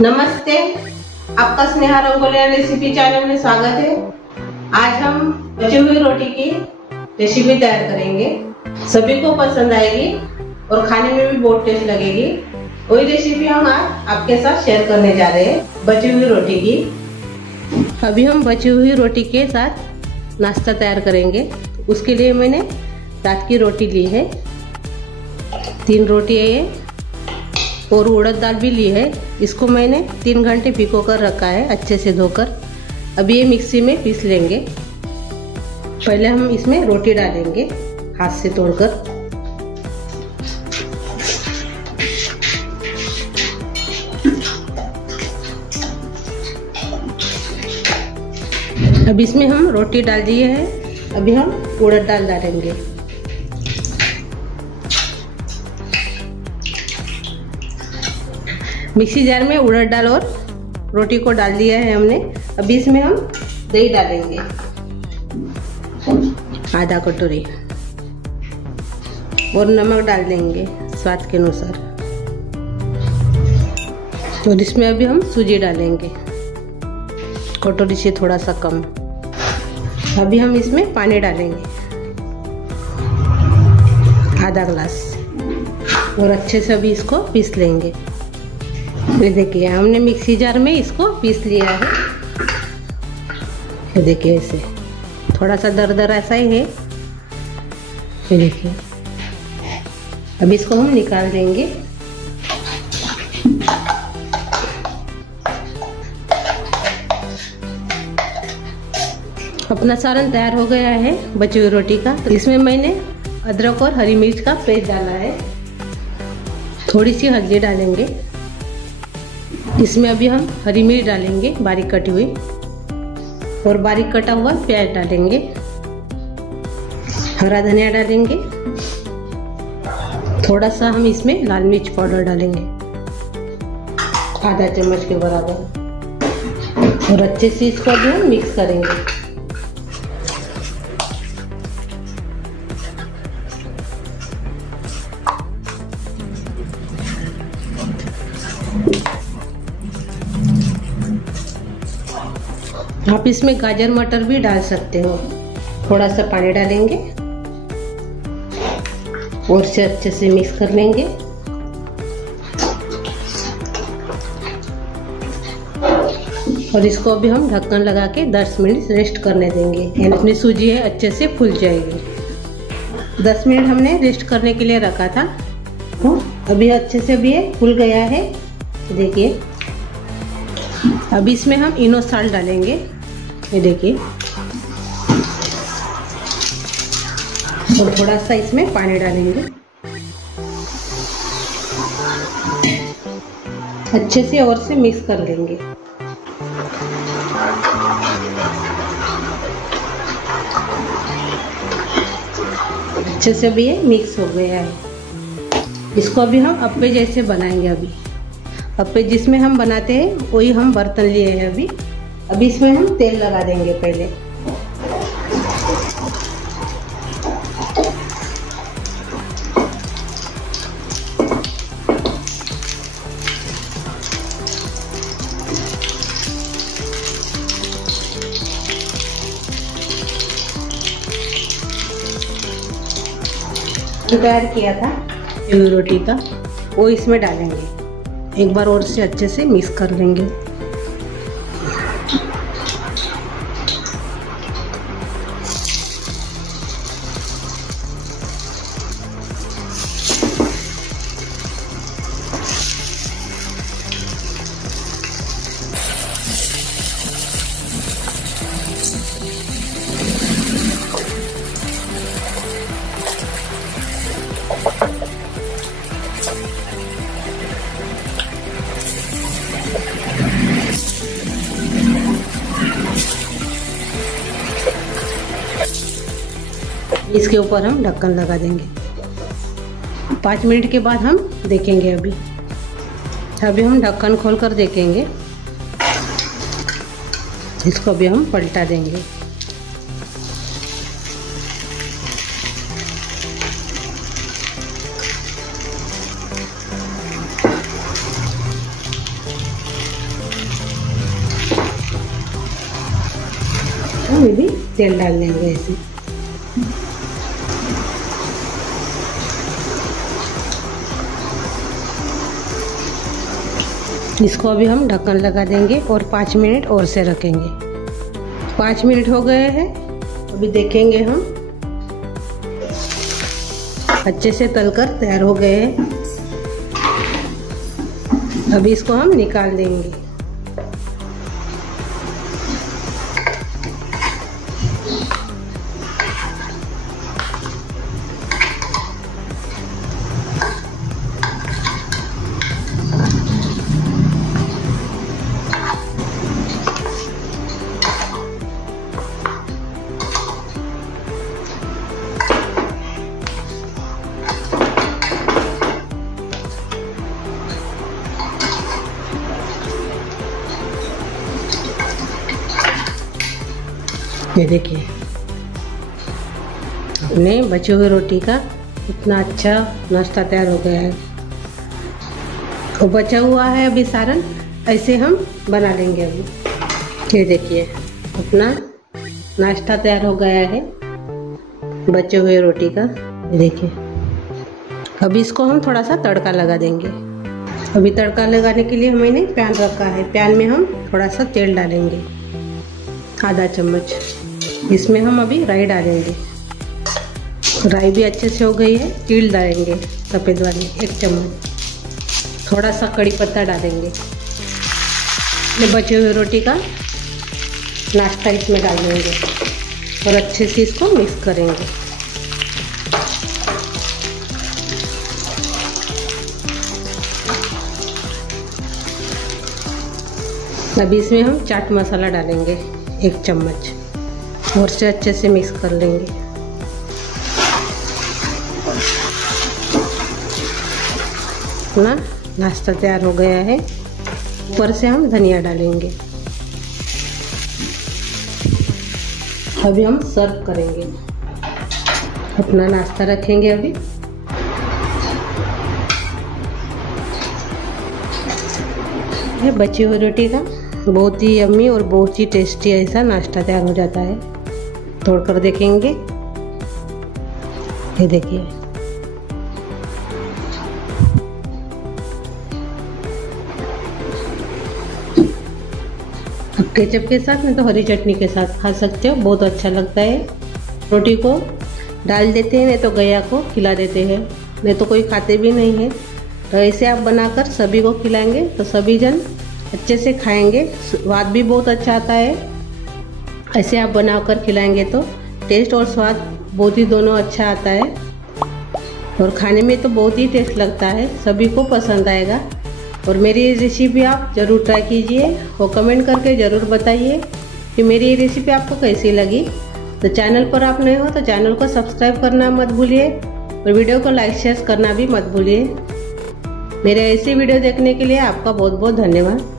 नमस्ते, आपका Sneha रंगोलिया recipe channel में स्वागत है। आज हम बची हुई रोटी की रेसिपी तैयार करेंगे। सभी को पसंद आएगी और खाने में भी बहुत टेस्ट लगेगी। वही रेसिपी हम आज आपके साथ शेयर करने जा रहे हैं, बची हुई रोटी की। अभी हम बची हुई रोटी के साथ नाश्ता तैयार करेंगे। उसके लिए मैंने रात की रोटी ली है, 3 रोटी है ये, और उड़द दाल भी ली है। इसको मैंने 3 घंटे भिगो कर रखा है, अच्छे से धोकर। अब ये मिक्सी में पीस लेंगे। पहले हम इसमें रोटी डालेंगे हाथ से तोड़कर। अब इसमें हम रोटी डाल दिए हैं। अभी हम उड़द दाल डालेंगे। मिक्सी जार में उड़द दाल और रोटी को डाल दिया है हमने। अभी इसमें हम दही डालेंगे, आधा कटोरी, और नमक डाल देंगे स्वाद के अनुसार। और इसमें अभी हम सूजी डालेंगे, कटोरी से थोड़ा सा कम। अभी हम इसमें पानी डालेंगे, आधा ग्लास, और अच्छे से अभी इसको पीस लेंगे। ये देखिए हमने मिक्सी जार में इसको पीस लिया है। ये देखिए ऐसे थोड़ा सा दरदरा ऐसा ही है। ये देखिए अब इसको हम निकाल देंगे। अपना सालन तैयार हो गया है बची हुई रोटी का। इसमें मैंने अदरक और हरी मिर्च का पेस्ट डाला है। थोड़ी सी हल्दी डालेंगे। इसमें अभी हम हरी मिर्च डालेंगे बारीक कटी हुई, और बारीक कटा हुआ प्याज डालेंगे। हरा धनिया डालेंगे। थोड़ा सा हम इसमें लाल मिर्च पाउडर डालेंगे, आधा चम्मच के बराबर, और अच्छे से इसको अभी हम मिक्स करेंगे। आप इसमें गाजर मटर भी डाल सकते हो। थोड़ा सा पानी डालेंगे और इसे अच्छे से मिक्स कर लेंगे। और इसको अभी हम ढक्कन लगा के 10 मिनट रेस्ट करने देंगे। अपनी सूजी है अच्छे से फूल जाएगी। 10 मिनट हमने रेस्ट करने के लिए रखा था। अभी अच्छे से अभी ये फूल गया है, देखिए। अब इसमें हम इनो साल्ट डालेंगे, ये देखिए, और थोड़ा सा इसमें पानी डालेंगे। अच्छे से और से मिक्स कर लेंगे। अच्छे से भी ये मिक्स हो गया है। इसको अभी हम अप्पे जैसे बनाएंगे। अभी अप्पे जिसमें हम बनाते हैं वही हम बर्तन लिए हैं। अभी इसमें हम तेल लगा देंगे पहले। तैयार किया था रोटी का, वो इसमें डालेंगे। एक बार और से अच्छे से मिक्स कर लेंगे। इसके ऊपर हम ढक्कन लगा देंगे। 5 मिनट के बाद हम देखेंगे। अभी हम ढक्कन खोलकर देखेंगे। इसको अभी हम पलटा देंगे। हम अभी तेल डाल लेंगे ऐसे। इसको अभी हम ढक्कन लगा देंगे और 5 मिनट और से रखेंगे। 5 मिनट हो गए हैं, अभी देखेंगे हम अच्छे से तलकर तैयार हो गए हैं। अभी इसको हम निकाल देंगे। ये देखिए अपने बचे हुए रोटी का इतना अच्छा नाश्ता तैयार हो गया है। और बचा हुआ है अभी सारन, ऐसे हम बना लेंगे अभी। ये देखिए अपना नाश्ता तैयार हो गया है बचे हुए रोटी का। ये देखिए अभी इसको हम थोड़ा सा तड़का लगा देंगे। अभी तड़का लगाने के लिए मैंने पैन रखा है। पैन में हम थोड़ा सा तेल डालेंगे, आधा चम्मच। इसमें हम अभी राई डालेंगे। राई भी अच्छे से हो गई है। तिल डालेंगे सफ़ेद वाली 1 चम्मच। थोड़ा सा कड़ी पत्ता डालेंगे। ये बचे हुए रोटी का नाश्ता इसमें डाल देंगे और अच्छे से इसको मिक्स करेंगे। अभी इसमें हम चाट मसाला डालेंगे 1 चम्मच और से अच्छे से मिक्स कर लेंगे। अपना नाश्ता तैयार हो गया है। ऊपर से हम धनिया डालेंगे। अभी हम सर्व करेंगे। अपना नाश्ता रखेंगे अभी। ये बची हुई रोटी का बहुत ही यम्मी और बहुत ही टेस्टी ऐसा नाश्ता तैयार हो जाता है। तोड़कर देखेंगे। ये देखिए अब केचप के साथ नहीं तो हरी चटनी के साथ खा सकते हो, बहुत अच्छा लगता है। रोटी को डाल देते हैं, नहीं तो गैया को खिला देते हैं, नहीं तो कोई खाते भी नहीं है। तो ऐसे आप बनाकर सभी को खिलाएंगे तो सभी जन अच्छे से खाएंगे। स्वाद भी बहुत अच्छा आता है। ऐसे आप बनाकर खिलाएंगे तो टेस्ट और स्वाद बहुत ही दोनों अच्छा आता है और खाने में तो बहुत ही टेस्ट लगता है। सभी को पसंद आएगा। और मेरी ये रेसिपी आप ज़रूर ट्राई कीजिए और कमेंट करके ज़रूर बताइए कि मेरी ये रेसिपी आपको कैसी लगी। तो चैनल पर आप नए हो तो चैनल को सब्सक्राइब करना मत भूलिए और वीडियो को लाइक शेयर करना भी मत भूलिए। मेरे ऐसी वीडियो देखने के लिए आपका बहुत बहुत धन्यवाद।